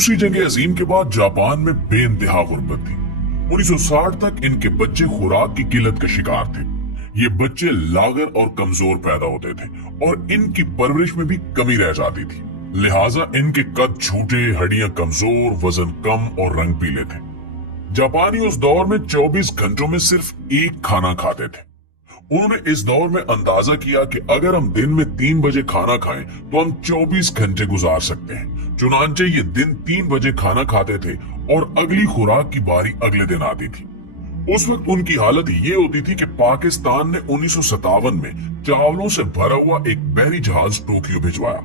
दूसरी जंग अजीम के बाद जापान में बेइंतहा गुर्बत थी। 1960 तक इनके बच्चे खुराक की किल्लत का शिकार थे। ये बच्चे लागर और कमजोर पैदा होते थे और इनकी परवरिश में भी कमी रह जाती थी। लिहाजा इनके कद छोटे, हड्डियां कमजोर, वजन कम और रंग पीले थे। जापानी उस दौर में 24 घंटों में सिर्फ एक खाना खाते थे। उन्होंने इस दौर में अंदाजा किया कि अगर हम दिन में 3 बजे खाना खाएं तो हम 24 घंटे गुजार सकते हैं। चुनांचे ये दिन 3 बजे खाना खाते थे और अगली खुराक की बारी अगले दिन आती थी। उस वक्त उनकी हालत ये होती थी कि पाकिस्तान ने 1957 में चावलों से भरा हुआ एक बहरी जहाज टोक्यो भिजवाया।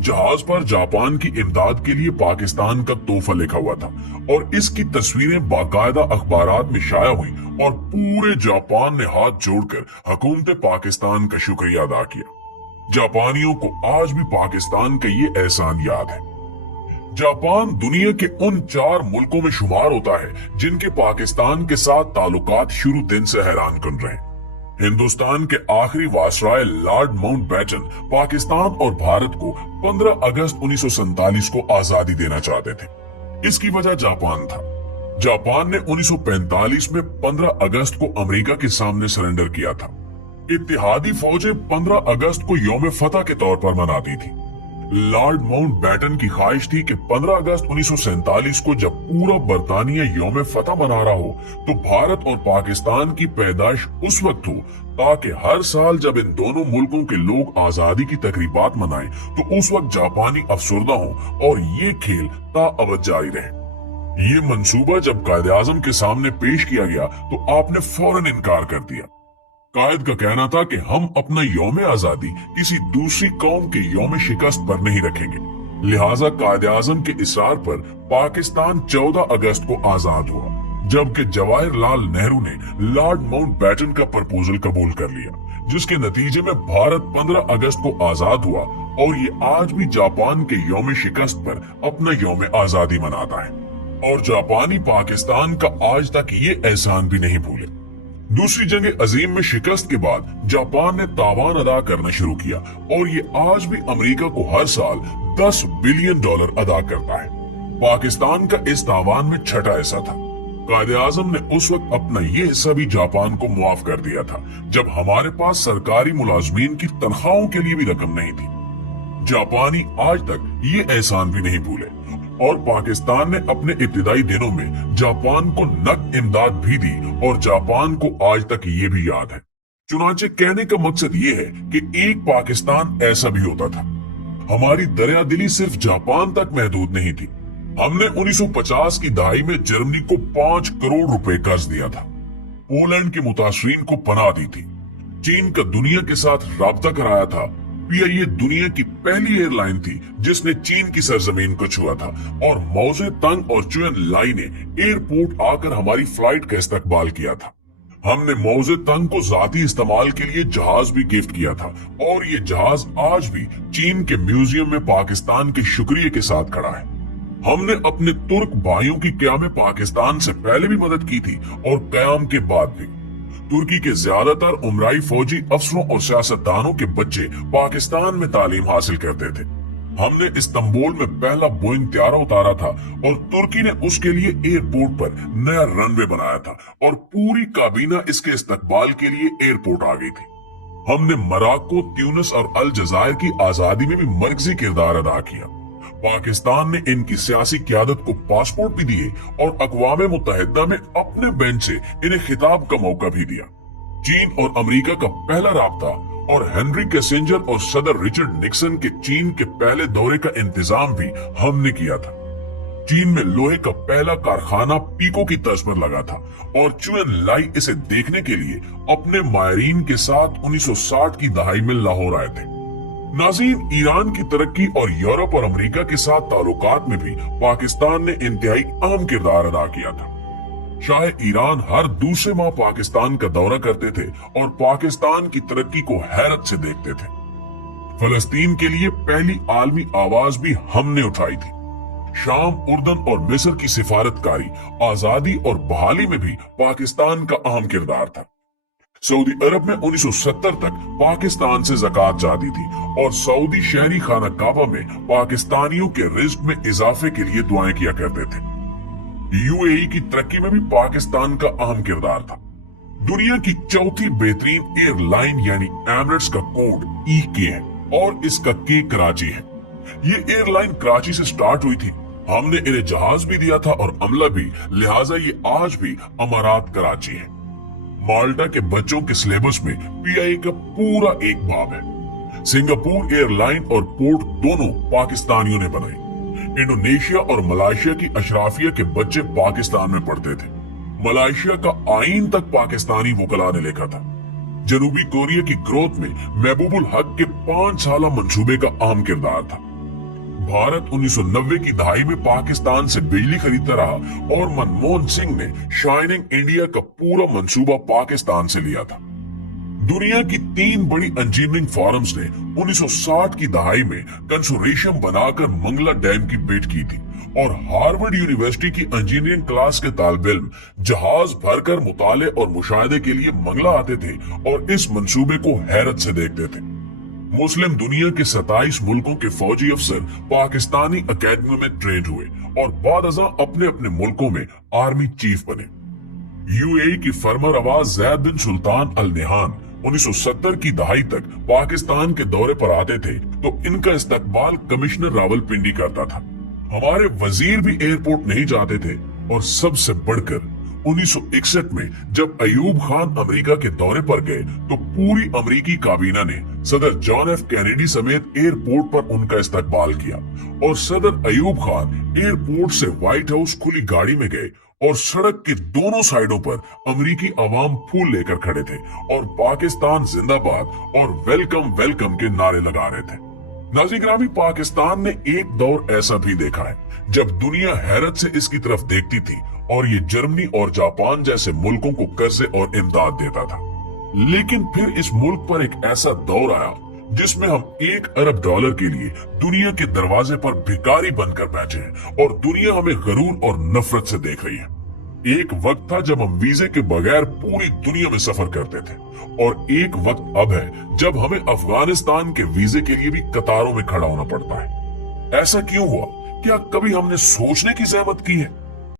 जहाज पर जापान की इमदाद के लिए पाकिस्तान का तोहफा लिखा हुआ था और इसकी तस्वीरें बाकायदा अखबारात में शाया हुई और पूरे जापान ने हाथ जोड़कर हुकूमत पाकिस्तान का शुक्रिया अदा किया। जापानियों को आज भी पाकिस्तान का ये एहसान याद है। जापान दुनिया के उन 4 मुल्कों में शुमार होता है जिनके पाकिस्तान के साथ ताल्लुकात शुरू दिन से हैरान कर रहे हैं। हिंदुस्तान के आखिरी वासराय लॉर्ड माउंटबेटन पाकिस्तान और भारत को 15 अगस्त 1947 को आजादी देना चाहते थे। इसकी वजह जापान था। जापान ने 1945 में 15 अगस्त को अमेरिका के सामने सरेंडर किया था। इत्तेहादी फौजें 15 अगस्त को यौम फतह के तौर पर मनाती थी। लॉर्ड माउंटबेटन की ख्वाहिश थी कि 15 अगस्त 1947 को जब पूरा बरतानिया यौम फतह मना रहा हो तो भारत और पाकिस्तान की पैदाइश उस वक्त हो, ताकि हर साल जब इन दोनों मुल्कों के लोग आजादी की तकरीबात मनाएं तो उस वक्त जापानी अफसरदा हो और ये खेल ताअबद जारी रहे। ये मंसूबा जब कायद-ए-आज़म के सामने पेश किया गया तो आपने फौरन इनकार कर दिया। कायद का कहना था कि हम अपना यौम आजादी किसी दूसरी कौम के यौम शिकस्त पर नहीं रखेंगे। लिहाजा कायद-ए-आज़म के इसरार पर पाकिस्तान 14 अगस्त को आजाद हुआ, जबकि जवाहरलाल नेहरू ने लॉर्ड माउंटबेटन का प्रपोजल कबूल कर लिया, जिसके नतीजे में भारत 15 अगस्त को आजाद हुआ और ये आज भी जापान के यौम शिकस्त पर अपना यौम आजादी मनाता है और जापानी पाकिस्तान का आज तक ये एहसान भी नहीं भूले। दूसरी जंग अजीम में शिकस्त के बाद जापान ने तावान अदा करना शुरू किया और ये आज भी अमेरिका को हर साल $10 बिलियन अदा करता है। पाकिस्तान का इस तावान में छठा हिस्सा था। कायद-ए-आज़म ने उस वक्त अपना ये हिस्सा भी जापान को मुआफ कर दिया था, जब हमारे पास सरकारी मुलाजमीन की तनख्वाहों के लिए भी रकम नहीं थी। जापानी आज तक ये एहसान भी नहीं भूले और पाकिस्तान ने अपने इब्तिदाई दिनों में जापान को नकद इमदाद भी दी और जापान को आज तक ये भी याद है। चुनांचे कहने का मकसद ये है कि एक पाकिस्तान ऐसा भी होता था। हमारी दरिया दिली सिर्फ जापान तक महदूद नहीं थी। हमने 1950 की दहाई में जर्मनी को 5 करोड़ रुपए कर्ज दिया था। पोलैंड के मुतासरीन को पनाह दी थी। चीन का दुनिया के साथ राब्ता कराया था। पीआईए दुनिया की पहली एयरलाइन थी जिसने चीन की सरजमीन को छुआ था और मौजे तंग और चुयन लाई ने एयरपोर्ट आकर हमारी फ्लाइट का इस्तकबाल किया था। हमने मौजे तंग को जाती इस्तेमाल के लिए जहाज भी गिफ्ट किया था और ये जहाज आज भी चीन के म्यूजियम में पाकिस्तान के शुक्रिया के साथ खड़ा है। हमने अपने तुर्क भाइयों की क़याम पाकिस्तान से पहले भी मदद की थी और क़याम के बाद भी। तुर्की के ज्यादातर उमराई फौजी अफसरों और सियासतदानों के बच्चे पाकिस्तान में तालीम हासिल करते थे। हमने इस्तांबुल में पहला बोइंग त्यारा उतारा था और तुर्की ने उसके लिए एयरपोर्ट पर नया रनवे बनाया था और पूरी काबीना इसके इस्तकबाल के लिए एयरपोर्ट आ गई थी। हमने मोरक्को, ट्यूनिस और अल जज़ायर की आजादी में भी मरकजी किरदार अदा किया। पाकिस्तान ने इनकी सियासी क़यादत को पासपोर्ट भी दिए और अक़वाम मुत्तहिदा में अपने बेंच से इन्हें खिताब का मौका भी दिया। चीन और अमेरिका का पहला राब्ता और हेनरी किसिंजर और सदर रिचर्ड निक्सन के चीन के पहले दौरे का इंतजाम भी हमने किया था। चीन में लोहे का पहला कारखाना पीको की तर्ज पर लगा था और चुयन लाई इसे देखने के लिए अपने मायरीन के साथ 1960 की दहाई में लाहौर आए थे। नाज़रीन, ईरान की तरक्की और यूरोप और अमेरिका के साथ ताल्लुकात में भी पाकिस्तान ने इंतहाई अहम किरदार अदा किया था। शाह ईरान हर दूसरे माह पाकिस्तान का दौरा करते थे और पाकिस्तान की तरक्की को हैरत से देखते थे। फलस्तीन के लिए पहली आलमी आवाज भी हमने उठाई थी। शाम, उर्दन और मिस्र की सिफारतकारी, आजादी और बहाली में भी पाकिस्तान का अहम किरदार था। सऊदी अरब में 1970 तक पाकिस्तान से ज़कात जाती थी और सऊदी शहरी खाना काबा में पाकिस्तानियों के रिज्क में इजाफे के लिए दुआएं किया करते थे। यूएई की तरक्की में भी पाकिस्तान का अहम किरदार था। दुनिया की चौथी बेहतरीन एयरलाइन यानी एमिरेट्स का कोड EK है और इसका K कराची है। ये एयरलाइन कराची से स्टार्ट हुई थी। हमने इन्हें जहाज भी दिया था और अमला भी, लिहाजा ये आज भी अमारात कराची है। माल्टा के बच्चों के सिलेबस में PIA का पूरा एक बाब है। सिंगापुर एयरलाइन और पोर्ट दोनों पाकिस्तानियों ने बनाई। इंडोनेशिया और मलेशिया की अशराफिया के बच्चे पाकिस्तान में पढ़ते थे। मलेशिया का आईन तक पाकिस्तानी वकला ने लिखा था। जनूबी कोरिया की ग्रोथ में महबूबुल हक के 5 साला मंसूबे का अहम किरदार था। भारत 1990 की दहाई में पाकिस्तान से बिजली खरीदता रहा और मनमोहन सिंह ने शाइनिंग इंडिया का पूरा मंसूबा पाकिस्तान से लिया था। दुनिया की 3 बड़ी इंजीनियरिंग फॉर्म्स ने 1960 की दहाई में कंसोर्टियम बनाकर मंगला डैम की बिड की थी और हार्वर्ड यूनिवर्सिटी की इंजीनियरिंग क्लास के तालिब इल्म जहाज भरकर मुताले और मुशाहिदे के लिए मंगला आते थे और इस मंसूबे को हैरत से देखते थे। मुस्लिम दुनिया के 27 मुल्कों के फौजी अफसर पाकिस्तानी अकेडमी में ट्रेन हुए और बाद अज़ां अपने अपने मुल्कों में आर्मी चीफ बने। यूएई की फरमारवा ज़ैद बिन सुल्तान अल नहान 1970 की दहाई तक पाकिस्तान के दौरे पर आते थे तो इनका इस्तकबाल कमिश्नर रावलपिंडी करता था। हमारे वजीर भी एयरपोर्ट नहीं जाते थे और सबसे बढ़कर 1961 में जब अयूब खान अमेरिका के दौरे पर गए तो पूरी अमेरिकी काबीना ने सदर जॉन एफ कैनेडी समेत एयरपोर्ट पर उनका इस्तकबाल किया और सदर अयूब खान एयरपोर्ट से व्हाइट हाउस खुली गाड़ी में गए और सड़क के दोनों साइडों पर अमेरिकी अवाम फूल लेकर खड़े थे और पाकिस्तान जिंदाबाद और वेलकम वेलकम के नारे लगा रहे थे। नाज़रीन, पाकिस्तान ने एक दौर ऐसा भी देखा है जब दुनिया हैरत से इसकी तरफ देखती थी और ये जर्मनी और जापान जैसे मुल्कों को कर्जे और इमदाद देता था। लेकिन फिर इस मुल्क पर एक ऐसा दौर आया जिसमें हम $1 अरब के लिए दुनिया के दरवाजे पर भिखारी बनकर बैठे हैं और दुनिया हमें गरूर और नफरत से देख रही है। एक वक्त था जब हम वीजे के बगैर पूरी दुनिया में सफर करते थे और एक वक्त अब है जब हमें अफगानिस्तान के वीजे के लिए भी कतारों में खड़ा होना पड़ता है। ऐसा क्यों हुआ? क्या कभी हमने सोचने की ज़हमत की है?